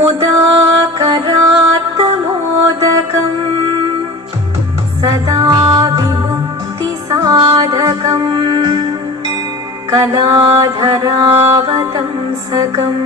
मुदाकरात्तमोदकम् सदा विमुक्तिसाधकम् कलाधरावतंसकम्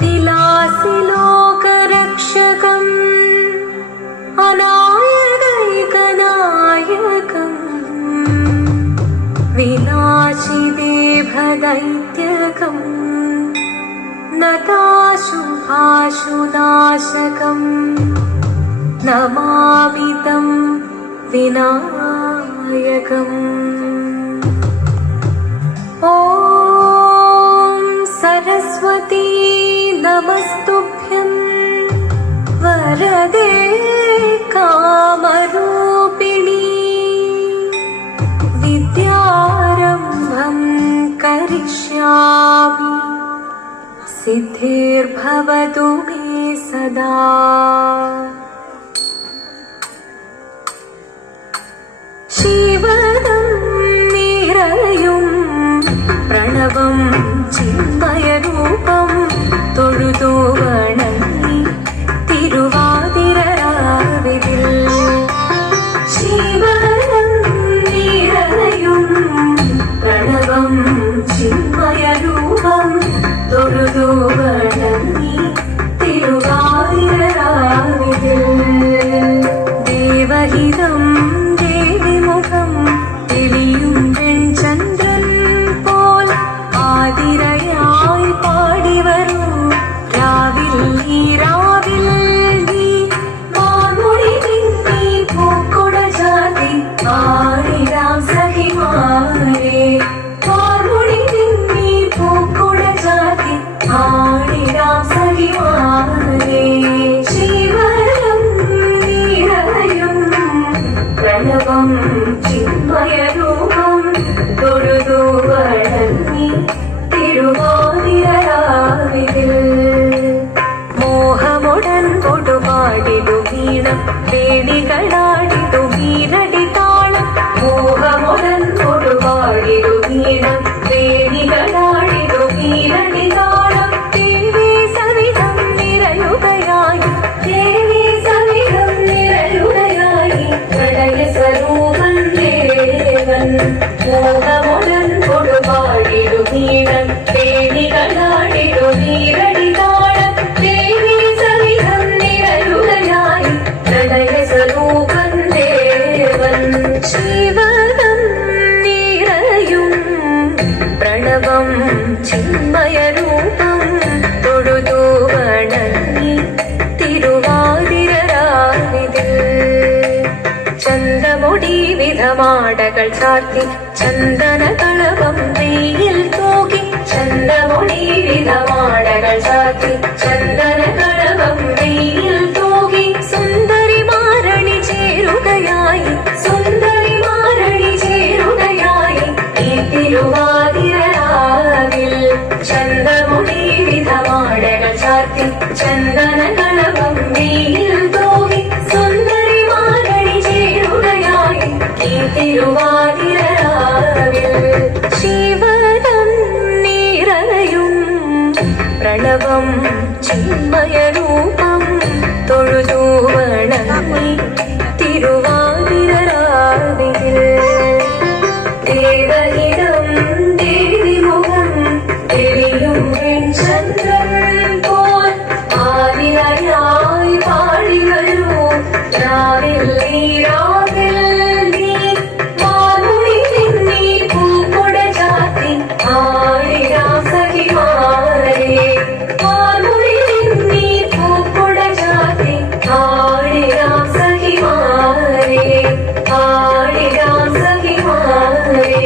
विलासिलोकरक्षकम् अनायकैकनायकम् विनाशिदेभदैत्यकम् नताशुभाशुनाशकम् नमामि तं विनायकम्। ॐ सरस्वती नमस्तुभ्यं वरदे कामरूपिणी विद्यारम्भं करिष्यामि सिद्धिर्भवतु मे सदा। शिवनं निरयुं प्रणवं चिन्मयरूपं തൊഴുതു വണങ്ങി തിരുവാതിരരാവിതിൽ ശിവനം നിറയും പ്രണവം ചിന്മയരൂപം തൊഴുതു വണങ്ങി തിരുവാതിരരാവിതിൽ ദേവഹിതം ദേവിമുഖം തെളിയും വെൺചന്ദ്രൻ പോൽ ആതിരയായി പാടിവരൂ രാവിൽ നീ മാമുടി പിന്നി പൂക്കുട ചാതി ആടിരാം സഖിമാരെ മാമുടി പിന്നി പൂക്കുട ചാതി ആടിരാം സഖിമാരെ ശിവനം നിറയും പ്രണവം ചിന്മയരൂപം തൊഴുതു വണങ്ങി തിരുവാതിരരാവിതിൽ മോഹമുടൻ കൊടുപാടിടു വീണം വേണികളാടിടു വീണടി താളം മോഹമുടൻ കൊടുപാടിടു വീണം വേണികളാടിടു വീണടി താളം ദേവി സവിധം നിറയുകയായി ദേവി സവിധം നിറയുകയായി പ്രളയ സ്വരൂപൻ ദേവൻ മോഹമുടൻ കൊടുപാടിടു വീണം വേണികളാടിടു വീണടി താളം ദേവി സവിധം നിറയുകയായി പ്രളയ സ്വരൂപൻ ദേവൻ ശിവനം നിറയും പ്രണവം ചിന്മയരൂപം തൊഴുതു വണങ്ങി തിരുവാതിരരാവിതിൽ ചന്തമുടി വിധമാടകൾ ചാർത്തി ചന്ദന കളവം വെയിൽ തൂകി ചന്തമുടി വിധമാടകൾ ചാർത്തി ചന്ദന കളവം വെയിൽ തൂകി സുന്ദരി മാരണി ചേരുകയായി സുന്ദരി മാരണി ചേരുകയായി ഈ തിരുവാതിരരാവിൽ ചന്തമുടി വിധമാടകൾ ചാർത്തി ചന്ദന കളവം വെയിൽ തൂകി സുന്ദരി മാരണി ചേരുകയായി ഈ തിരുവാതിരരാവിൽ ശിവനം നിറയും പ്രണവം ചിന്മയരൂപം തൊഴുതു വണങ്ങി തിരുവാതിരരാവിൽ ദേവഹിതം ദേവിമുഖം തെളിയും വെൺചന്ദ്രൻ പോൽ ആതിരയായി പാടിവരൂ രാവിൽ നീ മാമുടി പിന്നി പൂക്കുട ചാത്തി ആടിരാം സഖിമാരെ മാമുടി പിന്നി പൂക്കുട ചാത്തി ആടിരാം സഖിമാരെ ആടിരാം സഖിമാരെ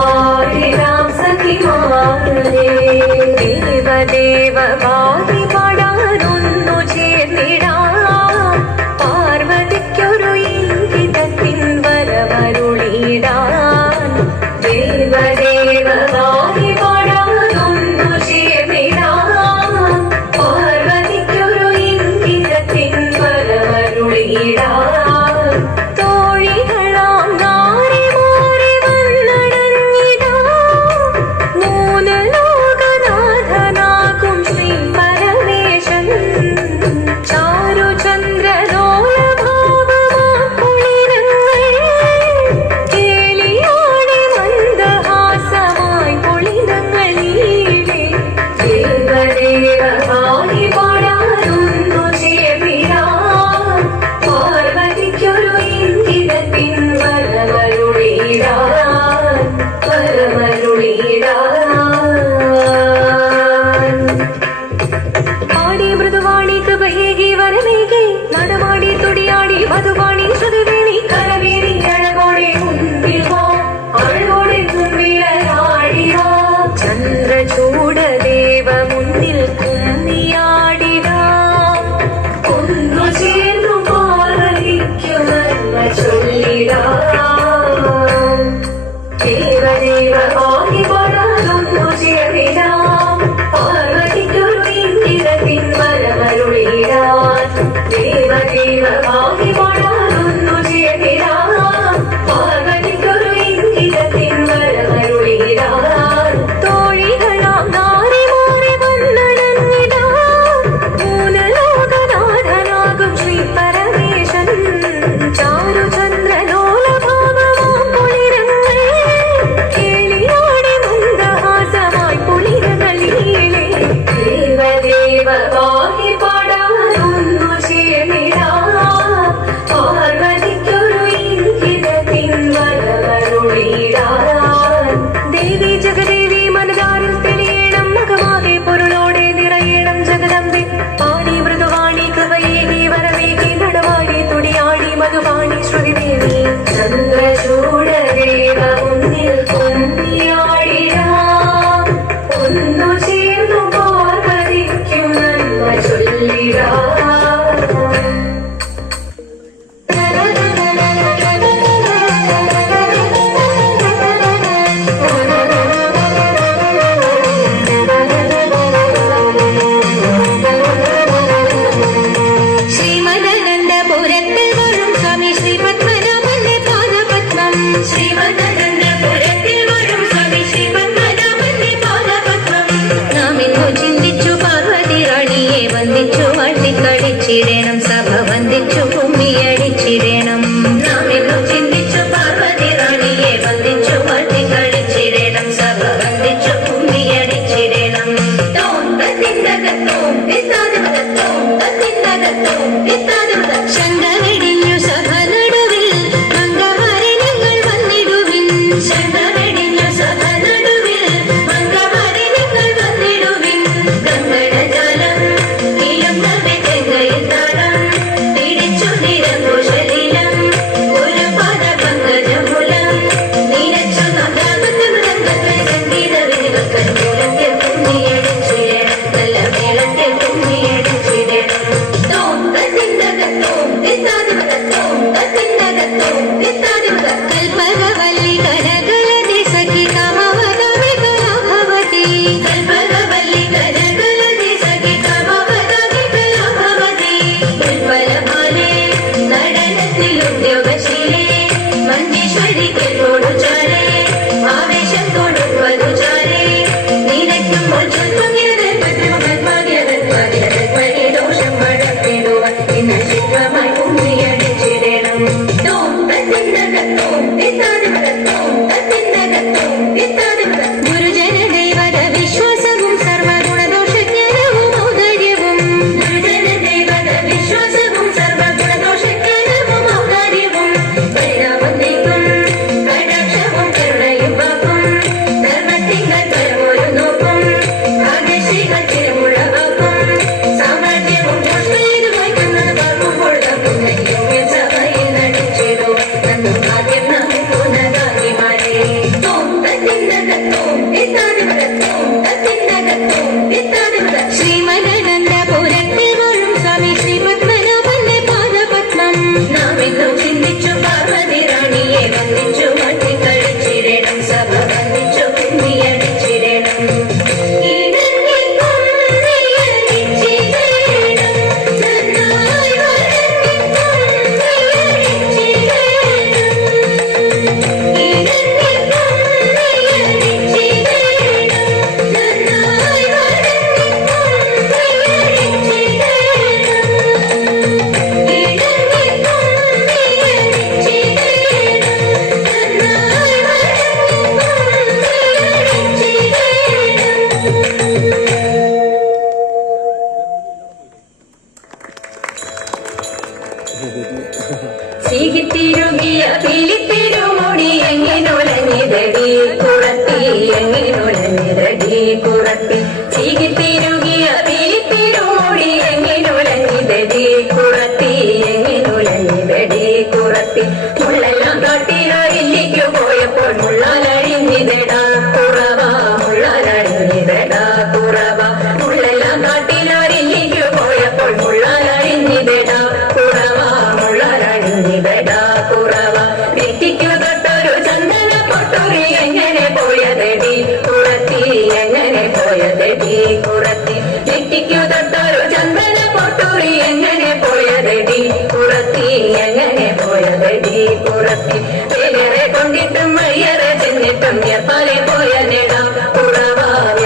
ആടിരാം സഖിമാരെ ദേവദേവ വാദി പാടാനൊന്നു ചേർന്നിടാം പാർവതിക്കൊരു ഇംഗിതത്തിൻ വരമരുളിടാൻ ദേവദേവ വാദി പാടാനൊന്നു ചേർന്നിടാം പാർവതിക്കൊരു ഇംഗിതത്തിൻ വരമരുളിടാൻ തോഴികളാം നാരി മാറി വന്നടങ്ങിടാം മൂന്ന് ലോകനാഥനാകും ശ്രീ പര പോയതെടി കുറത്തി എങ്ങനെ പോയതെടി കുറത്തി നെറ്റിക്കു തൊട്ടൊരു ചന്ദന പൊട്ടൂറി എങ്ങനെ പോയതെടി കുറത്തി എങ്ങനെ പോയതെടി കുറത്തി വേലറെ കൊണ്ടിട്ടും മയ്യറെ ചെന്നിട്ടും എപ്പാലെ പോയ നെടാ കുറവ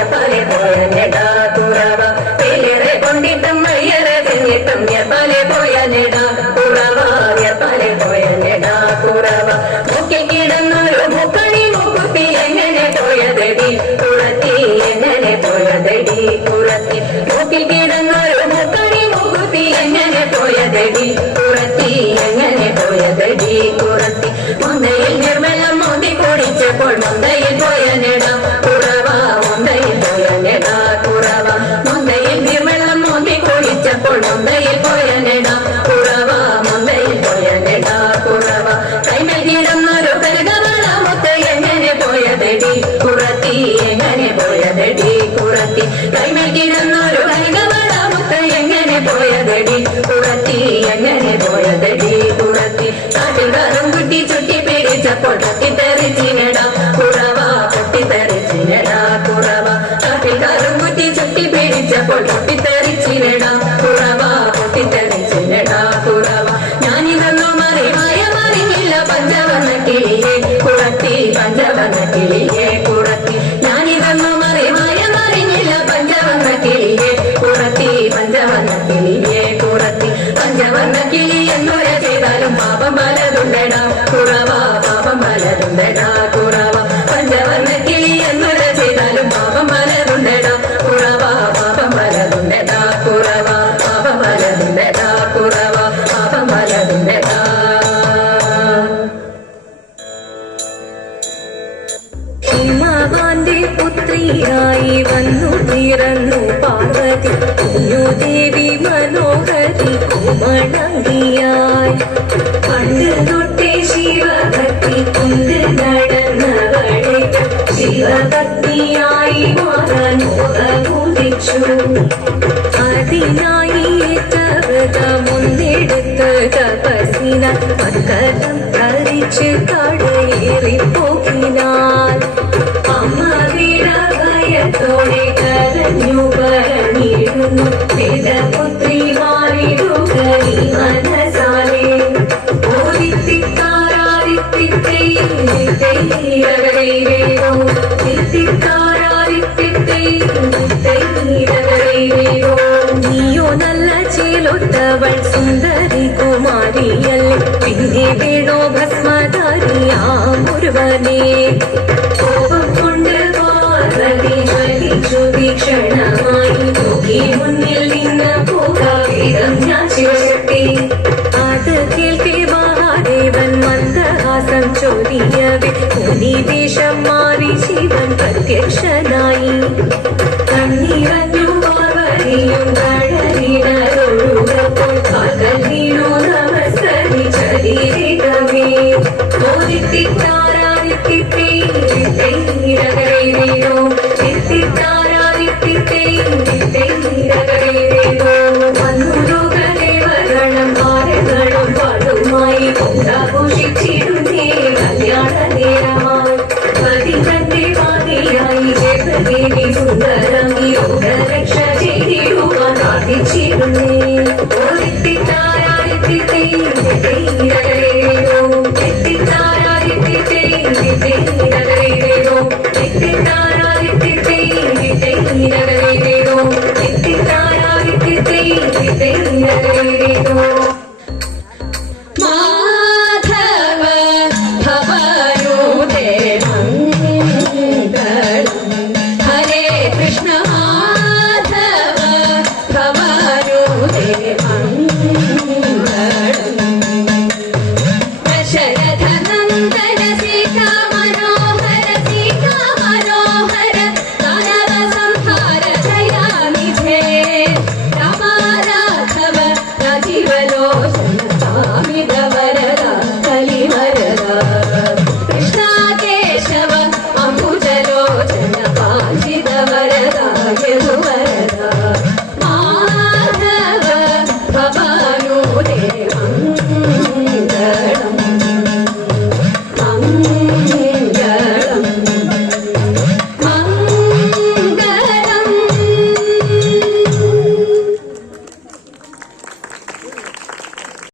എപ്പാലെ പോയ നെടാ കുറവ വേലറെ കൊണ്ടിട്ടും മയ്യറെ ചെന്നിട്ടും എപ്പാലെ പോയ നെടാ കുറവ എപ്പാലെ പോയ നെടാ കുറവ മുക്കി കിടന്നൊരു മുക്കണി മുക്കുത്തി എങ്ങനെ പോയതെടി കുറത്തി എങ്ങനെ പോയതെടി കുറത്തി മുക്കി കിടന്നൊരു മുക്കണി മുക്കുത്തി എങ്ങനെ പോയതെടി കുറത്തി എങ്ങനെ പോയതെടി കുറത്തി മുന്തയിൽ നിർമ്മലം മോന്തി കുടിച്ചപ്പോൾ മുന്തയിൽ പോയ നെടാ കുറവ മുന്തയിൽ പോയ നെടാ കുറവ മുന്തയിൽ നിർമ്മലം മോന്തി കുടിച്ചപ്പോൾ മുന്തയിൽ പോയ നെടാ കുറവ മുന്തയിൽ പോയ നെടാ കുറവ കൈമൽ കിടന്നൊരു കരുതവള മുത്ത് എങ്ങനെ പോയതെടി കുറത്തി എങ്ങനെ പോയതെടി കുറത്തി കൈമൽ കിടന്നൊരു കരുതവള മുത്ത് എങ്ങനെ പോയതെടി കുറത്തി എങ്ങനെ പോയതെടി കുറത്തി കാട്ടുകാരും കുട്ടി ചുറ്റി പിടിച്ചപ്പോൾ പൊട്ടിത്തെറിച്ചിനടാ കുറവ പൊട്ടിത്തെറിച്ചിനടാ കുറവ കാട്ടുകാരും കുട്ടി ചുറ്റി പിടിച്ചപ്പോൾ പൊട്ടിത്തെറിച്ചിനടാ കുറവ പൊട്ടിത്തെറിച്ചിനടാ കുറവ ഞാനിതൊന്നും മറിഞ്ഞില്ല പഞ്ചവർണ്ണ കിളിയെ കുറത്തി പഞ്ചവർണ്ണ കിളിയെ കുറത്തി ഞാനിതൊന്നും മറിഞ്ഞില്ല പഞ്ചവർണ്ണ കിളിയെ കുറത്തി പഞ്ചവർണ്ണ കിളിയെ കുറത്തി പഞ്ചവർണ്ണ കിളി എന്നൊര ചെയ്താലും പാപം പലതുണ്ടടാ കുറവ പാപം പലതുണ്ടടാ കുറവ പഞ്ചവർണ്ണ കിളി എന്നൊര ചെയ്താലും പാപം പലതുണ്ടടാ കുറവ പാപം പലതുണ്ടടാ കുറവ പാപം പലതുണ്ടടാ കുറവ പാപം പലതുണ്ടടാ ഹിമവാന്റെ പുത്രിയായി വന്നു പിറന്നു പാർവതി കുഞ്ഞുദേവി മനോഹരി കുമളങ്കിയായി പണ്ട് തൊട്ടേ ശിവഭക്തി കൊണ്ട് നടന്നവളെ ശിവഭക്തിയായി മാറാൻ മോഹമുദിച്ചു അതിനായി ഏറ്റവൃതമൊന്നെടുത്ത് തപസ്സിന മക്കളം ധരിച്ച് കടയേറിപ്പോക്കിനാൽ അമ്മ ഭയത്തോടെ കരഞ്ഞു പറഞ്ഞിരുന്നു വേദപുത്രി മാറിടുകനി മനസാലെ നീയോ നല്ല ചേലൊത്തവൾ സുന്ദരി കുമാരിയല്ലേ പിന്നെ വേണോ ഭസ്മധാരിയാം ഒരുവനെ കോപം കൊണ്ട് പാർവതി ജ്വലിച്ചു തീക്ഷണമായി നോക്കി മുന്നിൽ നിന്ന് പോകാം ഞാൻ ശിവശക്തി അത് കേൾക്കെ മഹാദേവൻ മന്ദഹാസം ചൊരിയവേ മുനിദേശം മാറി ശിവൻ പ്രത്യക്ഷനായി കണ്ണീരഞ്ഞു പാർവതിയും കടലിനൊഴുകപ്പോൾ കാൽക്കൽ വീണു നമസ്കരി ശരീരമേ ഘോഷിച്ചിരുന്നേ കല്യാണ നേരമായി പതിതന്റെ വാദിയായി ജഗദേവി സുന്ദരം യോഗ രക്ഷ ചെയ്തിടുവാൻ പ്രാർത്ഥിച്ചിരുന്നേ